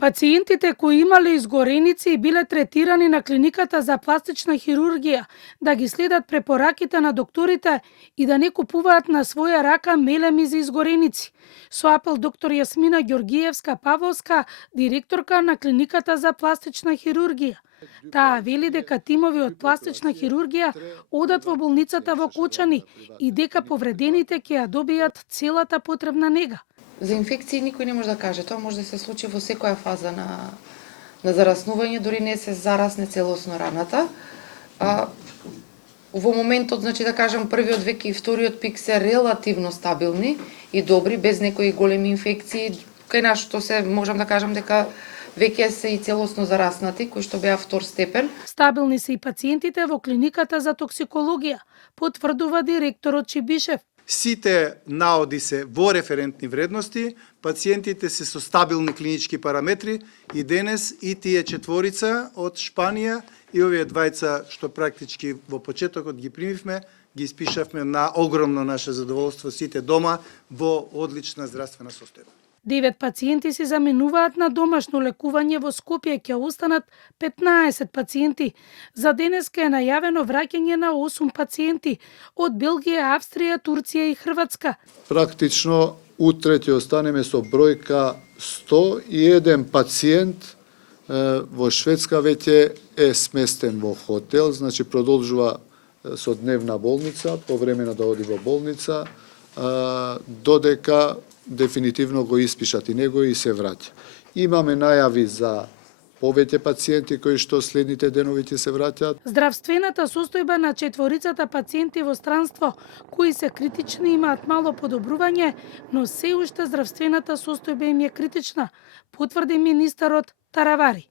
Пациентите кои имале изгореници и биле третирани на клиниката за пластична хирургија да ги следат препораките на докторите и да не купуваат на своја рака мелеми за изгореници. Со апел доктор Јасмина Ѓоргиевска-Павловска, директорка на клиниката за пластична хирургија. Таа вели дека тимови од пластична хирургија одат во болницата во Кочани и дека повредените ќе ја добијат целата потребна нега. За инфекции никој не може да каже, тоа може да се случи во секоја фаза на зараснување, дури не се зарасне целосно раната. Во моментот, значи да кажам, првиот веќе и вториот пик се релативно стабилни и добри, без некои големи инфекции. Кај нашето се можам да кажам дека веќе се и целосно зараснати, кои што беа втор степен. Стабилни се и пациентите во клиниката за токсикологија, потврдува директорот Чибишев. Сите наоди се во референтни вредности, пациентите се со стабилни клинички параметри и денес и тие четворица од Шпанија и овие двајца што практички во почетокот ги примивме, ги испишавме на огромно наше задоволство сите дома во одлична здравствена состојба. 9 пациенти се заменуваат на домашно лекување во Скопје, ќе останат 15 пациенти. За денеска е најавено враќање на 8 пациенти од Белгија, Австрија, Турција и Хрватска. Практично утре ќе останеме со бројка 101 пациент во Шведска веќе е сместен во хотел, значи продолжува со дневна болница, повремено да оди во болница, додека дефинитивно го испишат и него и се враќа. Имаме најави за повеќе пациенти кои што следните денови ќе се враќаат. Здравствената состојба на четворицата пациенти во странство кои се критични имаат мало подобрување, но се уште здравствената состојба им е критична, потврди министерот Таравари.